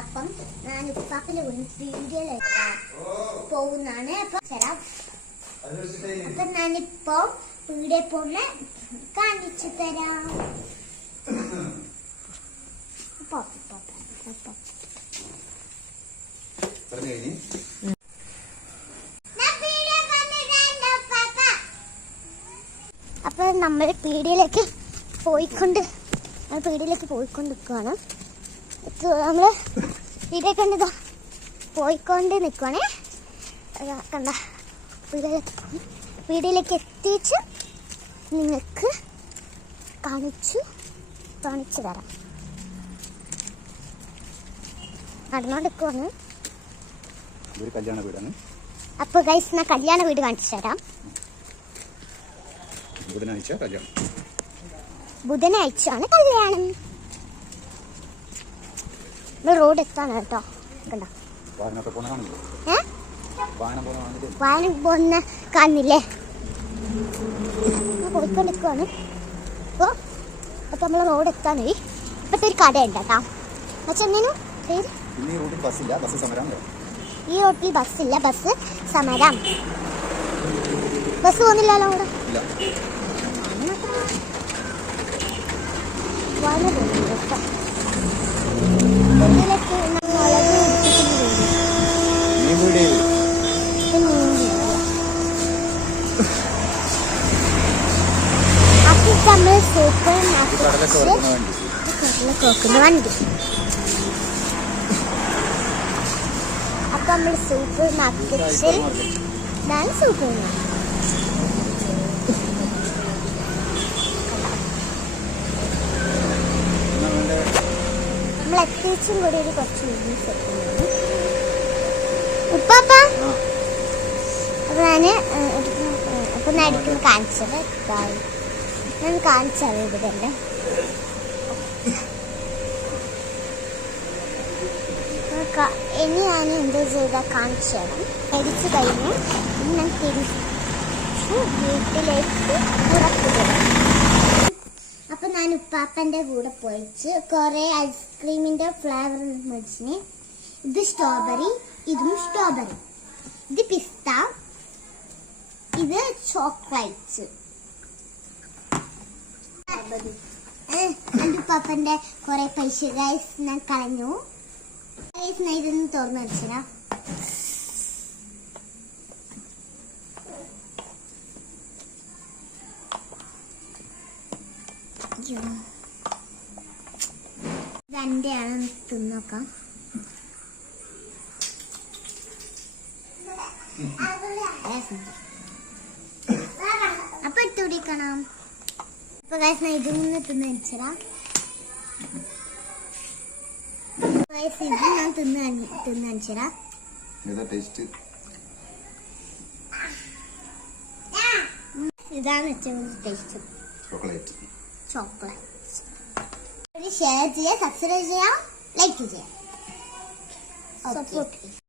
അപ്പം ഞാൻ ഉപ്പാപ്പിന്റെ വീഡിയോയിൽ പോകുന്നതാണ്. അപ്പൊ ഞാനിപ്പോ വീഡിയോ പോകുന്ന കാണിച്ചു തരാം. അപ്പൊ നമ്മൾ പീടിയിലേക്ക് പോയിക്കൊണ്ടിരിക്കുകയാണ്. നമ്മള് പീടിയെ കണ്ടതാ പോയിക്കൊണ്ട് നിൽക്കുവാണേ. കണ്ട പീടിയിലേക്ക് എത്തിച്ച് നിങ്ങൾക്ക് കാണിച്ചു തരാം. നടന്നോണ്ടിരിക്കുവാണ്. അപ്പൊ ഗൈസ് ഞാൻ കല്യാണ വീട് കാണിച്ചു തരാം. ബുധനാഴ്ചയാണ് കല്യാണം. റോഡ് എത്താണ് കേട്ടോ. കണ്ടോ വാഹനം പോകുന്ന കാണുന്നില്ലേ? പോയിക്കൊണ്ടിരിക്കുവാണ്. അപ്പൊ നമ്മള് റോഡ് എത്താനായി. ഇപ്പത്തെ ഒരു കട ഉണ്ട് കേട്ടോ. അച്ഛനും പേര് ഈ റോട്ടിൽ ബസ്സില്ല, ബസ് സമരം. ബസ് പോകുന്നില്ലല്ലോ അവിടെ. നമ്മൾ സൂപ്പർ മാർക്കറ്റ് വണ്ടി. അപ്പൊ നമ്മൾ സൂപ്പർ മാർക്കറ്റിൽ ഇതാണ് സൂപ്പർ മാർക്കറ്റ്. നമ്മൾ എത്തിച്ചും കൂടി ഒരു കുറച്ച് വീഡിയോസ് എടുക്കുന്നുണ്ട്. ഉപ്പാപ്പ അപ്പൊ ഞാൻ എടുക്കുന്ന കാണിച്ചത് ഞാൻ കാണിച്ചത് ഇതല്ലേ. ഇനി ഞാൻ എന്ത് ചെയ്താൽ കാണിച്ചു തരാം. മേടിച്ചു കഴിഞ്ഞ് ഞാൻ തിരിച്ചു വീട്ടിലേക്ക് പുറത്തുപോകും. അപ്പൊ ഞാൻ ഉപ്പാപ്പന്റെ കൂടെ പോയിച്ച് കുറെ ഐസ്ക്രീമിന്റെ ഫ്ലേവർ മേടിച്ചിന്. ഇത് സ്ട്രോബെറി, ഇതും സ്ട്രോബെറി. ഇത് പിസ്ത, ഇത് ചോക്ലേറ്റ്സ്. എന്റെ ഉപ്പാപ്പന്റെ കുറെ പൈസ ഗൈസ് ഞാൻ കളഞ്ഞു. ഞാൻ ഇതൊന്ന് തുറന്നു വെച്ചാ. ഇതെന്റെയാണ്, തിന്നോക്കാം. അപ്പൊ ഇട്ടുപിടിക്കണം. അപ്പൊ ഗൈസ് ഞാൻ ഇതിൽ നിന്ന് തിന്ന് വെച്ചടാ. ഇത് ഞാൻ തിന്ന് കാണിച്ചടാ. ഇതാണ് ഏറ്റവും ടേസ്റ്റ്. ചോക്ലേറ്റ്. ഷെയർ ചെയ്യാം, സബ്സ്ക്രൈബ് ചെയ്യാം, ലൈക്ക് ചെയ്യാം.